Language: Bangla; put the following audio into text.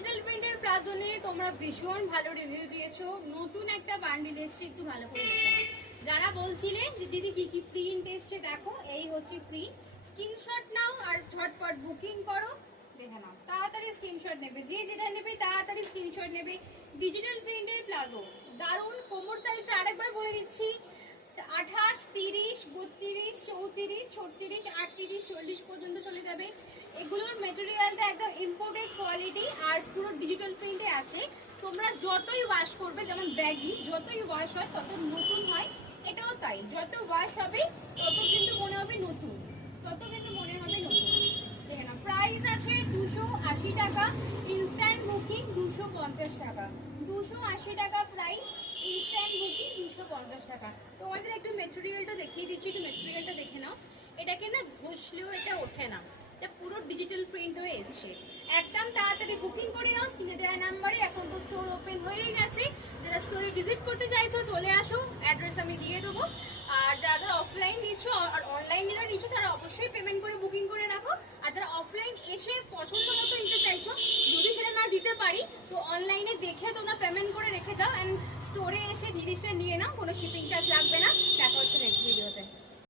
ডিজিটাল প্রিন্টের প্লাজো নিয়ে তোমরা ভীষণ ভালো রিভিউ দিয়েছো। নতুন একটা বান্ডিল এসছে, একটু ভালো করে দেখে নাও। যারা বলছিলে যে দিদি কি কি প্রিন্ট এসছে দেখো, এই হচ্ছে প্রিন্ট। স্ক্রিনশট নাও আর ঝটপট বুকিং করো, দেখে নাও। তাড়াতাড়ি স্ক্রিনশট নেবে, যে যেটা নেবে তাড়াতাড়ি স্ক্রিনশট নেবে। ডিজিটাল প্রিন্টের প্লাজো দারুণ। কোমর সাইজ আরেকবার বলে দিচ্ছি, 28, 30, 32, 34, 36, 38, 40 পর্যন্ত চলে যাবে। এগুলোর মেটেরিয়ালটা একদম ইম্পোর্টেড কোয়ালিটি আর পুরো ডিজিটাল প্রিন্টে আছে। তোমরা যতই ওয়াশ করবে, যেমন ব্যাগি যতই ওয়াশ হয় তত নতুন হয়, এটাও তাই। যত ওয়াশ হবে তত কিন্তু মনে হবে নতুন, তত কিন্তু মনে হবে নতুন। দেখে না, প্রাইস আছে 280 টাকা, ইনস্ট্যান্ট বুকিং 250 টাকা। 280 টাকা প্রাইস, ইনস্ট্যান্ট বুকিং 250 টাকা। তোমাদের একটু মেটেরিয়ালটা দেখিয়ে দিচ্ছি, একটু মেটেরিয়ালটা দেখে নাও। এটাকে না ঘষলেও এটা ওঠে না, এটা পুরো ডিজিটাল প্রিন্ট হয়ে এসেছে। একদম তাড়াতাড়ি বুকিং করে নাও স্ক্রিনে দেওয়া নাম্বারে। এখন তো স্টোর ওপেন হয়ে গেছে, যারা স্টোরে ভিজিট করতে চাইছো চলে আসো, অ্যাড্রেস আমি দিয়ে দেবো। আর যারা অফলাইন নিচ্ছ আর অনলাইন যারা নিচ্ছ তারা অবশ্যই পেমেন্ট করে বুকিং করে রাখো। আর যারা অফলাইন এসে পছন্দ মতো নিতে চাইছো, যদি সেটা না দিতে পারি তো অনলাইনে দেখে তোমরা পেমেন্ট করে রেখে দাও, অ্যান্ড স্টোরে এসে জিনিসটা নিয়ে নাও, কোনো শিপিং চার্জ লাগবে না। দেখা হচ্ছে নেক্সট ভিডিওতে।